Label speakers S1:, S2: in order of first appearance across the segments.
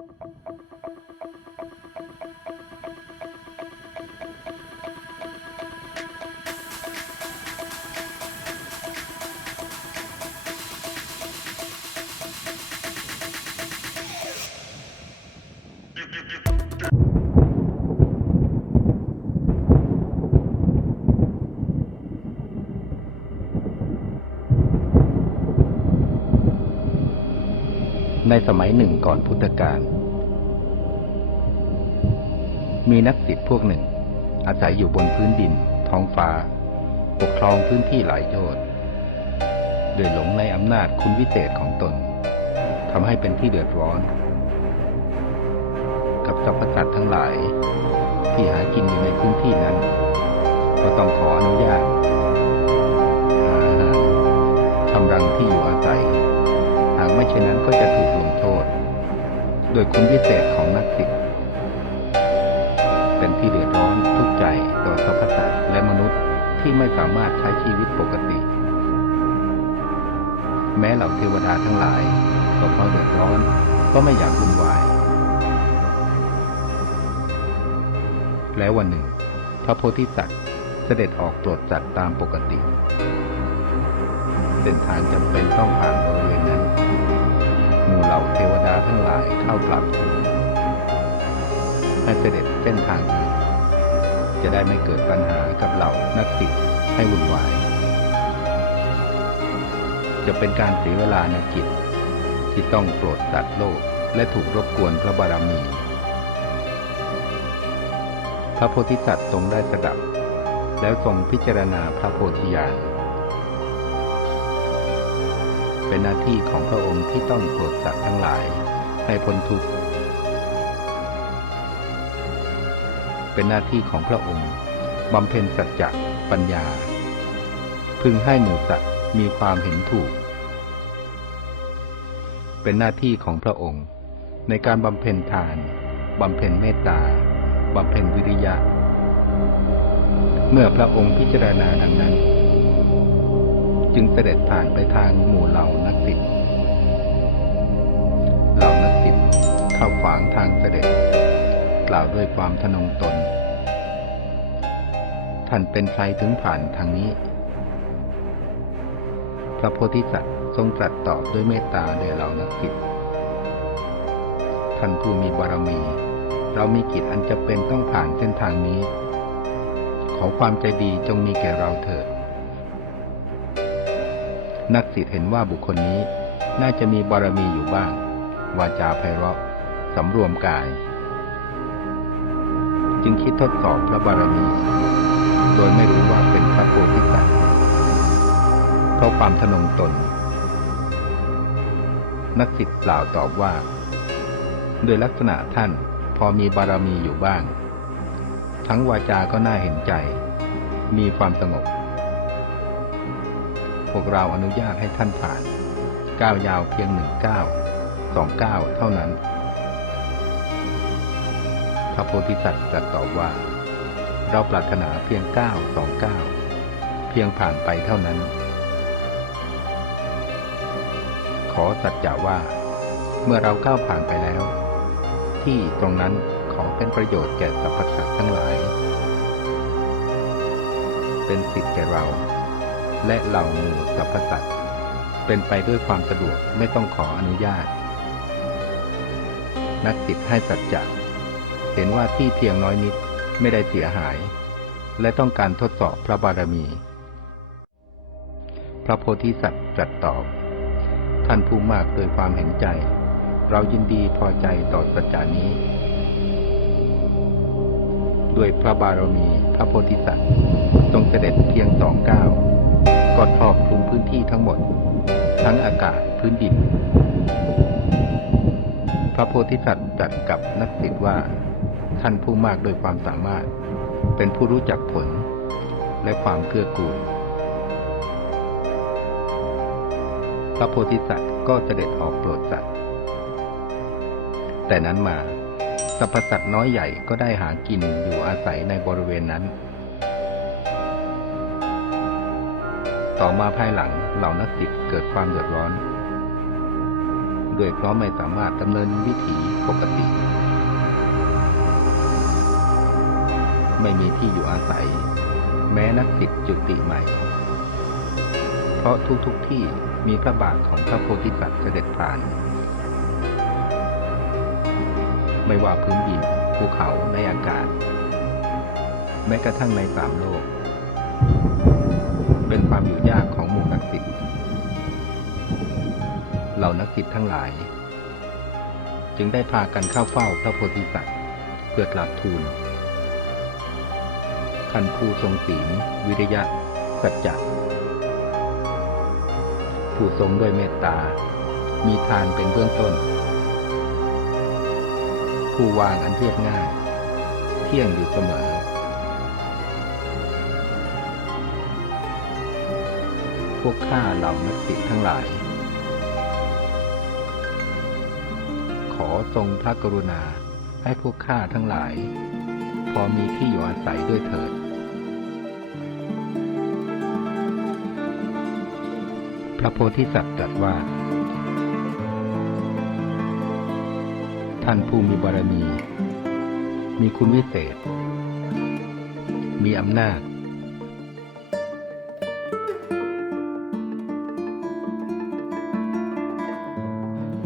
S1: ในสมัยหนึ่งก่อนพุทธกาล มีนักศิษย์พวกหนึ่ง อาศัยอยู่บนพื้นดิน ท้องฟ้า ปกครองพื้นที่หลายโยชน์โดยหลงในอำนาจคุณวิเศษของตนทำให้เป็นที่เดือดร้อน กับสรรพสัตว์ทั้งหลาย ที่หากินอยู่ในพื้นที่นั้น ก็ต้องขออนุญาตหาอาหารชำรังที่อยู่อาศัย หากไม่เช่นนั้นก็จะถูกลงโทษ โดยคุณวิเศษของนักศิษย์ เป็นที่เดือดร้อนทุกข์ใจต่อสรรพสัตว์และมนุษย์ที่ไม่สามารถใช้ชีวิตปกติ แม้เหล่าเทวดาทั้งหลายก็เพราะเดือดร้อนก็ไม่อยากวุ่นวาย แล้ววันหนึ่ง พระโพธิสัตว์เสด็จออกโปรดสัตว์ตามปกติ เส้นทางจำเป็นต้องผ่านบริเวณนั้นหมู่เหล่าเทวดาทั้งหลายเข้ากลับทูล ให้เสด็จเส้นทางอื่นจะได้ไม่เกิดปัญหากับเหล่านักศิษย์ให้วุ่นวาย จะเป็นการเสียเวลาในกิจที่ต้องโปรดสัตว์โลกและถูกรบกวนพระบารมี พระโพธิสัตว์ทรงได้สดับ แล้วทรงพิจารณาพระโพธิญาณเป็นหน้าที่ของพระองค์ที่ต้องโปรดสัตว์ทั้งหลายให้พ้นทุกข์ เป็นหน้าที่ของพระองค์บำเพ็ญสัจจะปัญญา พึงให้หมู่สัตว์มีความเห็นถูก เป็นหน้าที่ของพระองค์ ในการบำเพ็ญทานบำเพ็ญเมตตาบำเพ็ญวิริยะ เมื่อพระองค์พิจารณาดังนั้น จึงเสด็จผ่านไปทางหมู่เหล่านักศิษย์เหล่านักศิษย์เข้าขวางทางเสด็จ กล่าวด้วยความทนงตน ท่านเป็นใครถึงผ่านทางนี้ พระโพธิสัตว์ทรงตรัสตอบด้วยเมตตาแด่เหล่านักศิษย์ท่านผู้มีบารมี เรามีกิจอันจะเป็นต้องผ่านเส้นทางนี้ ขอความใจดีจงมีแก่เราเถิด นักศิษย์เห็นว่าบุคคลนี้น่าจะมีบารมีอยู่บ้าง วาจาไพเราะสำรวมกาย จึงคิดทดสอบพระบารมี โพธิสัตว์เพราะความทะนงตน นักศิษย์กล่าวตอบว่า โดยลักษณะท่านพอมีบารมีอยู่บ้าง ทั้งวาจาก็น่าเห็นใจ มีความสงบ พวกเราอนุญาตให้ท่านผ่านก้าวยาวเพียงหนึ่งก้าวสองก้าวเท่านั้นพระโพธิสัตว์ตรัสตอบว่า เราปรารถนาเพียงก้าวสองก้าว เพียงผ่านไปเท่านั้น ขอสัจจะว่า เมื่อเราก้าวผ่านไปแล้ว ที่ตรงนั้นขอเป็นประโยชน์แก่สรรพสัตว์ทั้งหลาย เป็นสิทธิ์แก่เรา และเหล่าหมู่สรรพสัตว์เป็นไปด้วยความสะดวกไม่ต้องขออนุญาต นักศิษย์ให้สัจจะเห็นว่าที่เพียงน้อยนิดไม่ได้เสียหาย และต้องการทดสอบพระบารมี พระโพธิสัตว์ตรัสตอบ ท่านผู้มากโดยความเห็นใจ เรายินดีพอใจต่อสัจจานี้ ด้วยพระบารมีพระโพธิสัตว์ทรงเสด็จเพียงสองก้าวก็ครอบคลุมพื้นที่ทั้งหมด ทั้งอากาศพื้นดิน พระโพธิสัตว์ตรัสกับนักศิษย์ว่า ท่านผู้มากโดวยความสามารถ เป็นผู้รู้จักผลและความเกื้อกูล ระโพธิสัตว์ก็เสด็จออกโปรดสัตว์ แต่นั้นมาสรรพสัตว์น้อยใหญ่ก็ได้หากินอยู่อาศัยในบริเวณนั้น ต่อมาภายหลังเหล่านักศิษย์เกิดความเดือดร้อน ด้วยเพราะไม่สามารถดำเนินวิถีปกติ ไม่มีที่อยู่อาศัย แม้นักสิทธิ์จุติใหม่ เพราะทุกๆทที่ มีพระบาทของพระโพธิสัตว์เสด็จผ่าน ไม่ว่าพื้นดินภูเขาในอากาศ แม้กระทั่งในสามโลก เป็นความอยู่ยากของหมู่นักสิทธิ์เหล่านักสิทธิ์ทั้งหลาย จึงได้พากันเข้าเฝ้าพระโพธิสัตว์เพื่อกราบทูลท่านผู้ทรงศีลวิริยะสัจจะ ผู้ทรงด้วยเมตตา มีทานเป็นเบื้องต้น ผู้วางอันเรียบง่าย เที่ยงอยู่เสมอ พวกข้าเหล่านักสิทั้งหลาย ขอทรงพระกรุณาให้พวกข้าทั้งหลาย พอมีที่อยู่อาศัยด้วยเถิด พระโพธิสัตว์ตรัสว่า ท่านผู้มีบารมี มีคุณวิเศษ มีอำนาจ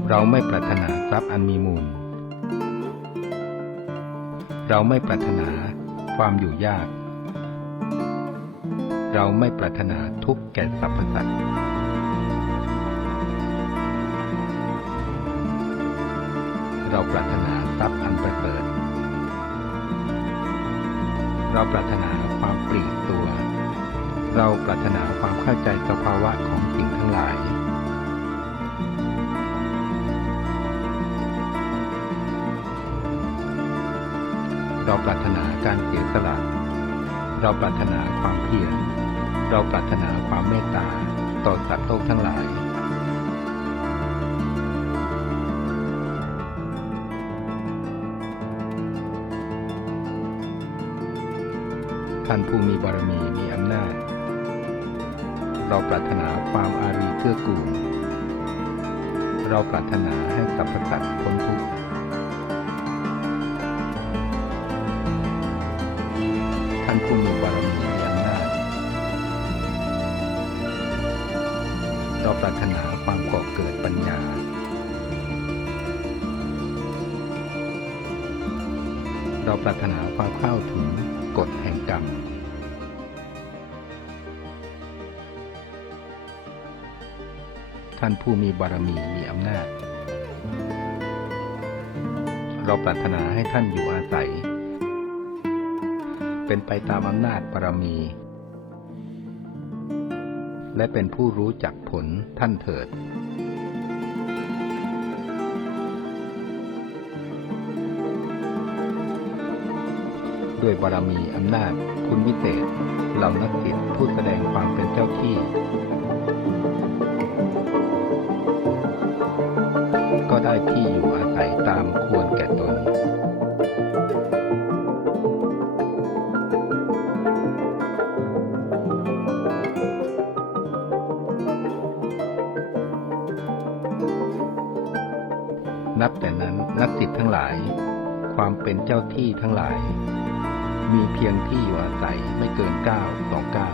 S1: เราไม่ปรารถนาทรัพย์อันมีมูล เราไม่ปรารถนาความอยู่ยากเราไม่ปรารถนาทุกข์แก่สรรพสัตว์ เราปรารถนาทรัพย์อันประเสริฐเราปรารถนาความปลีกตัว เราปรารถนาความเข้าใจสภาวะของสิ่งทั้งหลายเราปรารถนาการเสียสละ เราปรารถนาความเพียร เราปรารถนาความเมตตาต่อสัตว์โลกทั้งหลายานผู้มีบารมีมีอำนาจ เราปรารถนาความอารีเกื้อกูล เราปรารถนาให้สรรพสัตว์พ้นทุกข์ท่านผู้มีบารมีมีอำนาจ เราปรารถนาความก่อเกิดปัญญาเราปรารถนาความเข้าถึง กฎแห่งกรรม ท่านผู้มีบารมีมีอำนาจ เราปรารถนาให้ท่านอยู่อาศัย เป็นไปตามอำนาจบารมี และเป็นผู้รู้จักผลท่านเถิด ด้วยบารมีอำนาจ คุณวิเศษ เหล่านักสิทธิ์ผู้แสดงความเป็นเจ้าที่ ก็ได้ที่อยู่อาศัยตามควรแก่ตนนับแต่นั้นนักสิทธ์ทั้งหลาย ความเป็นเจ้าที่ทั้งหลาย มีเพียงที่อยู่อาศัยไม่เกินเก้าสองเก้า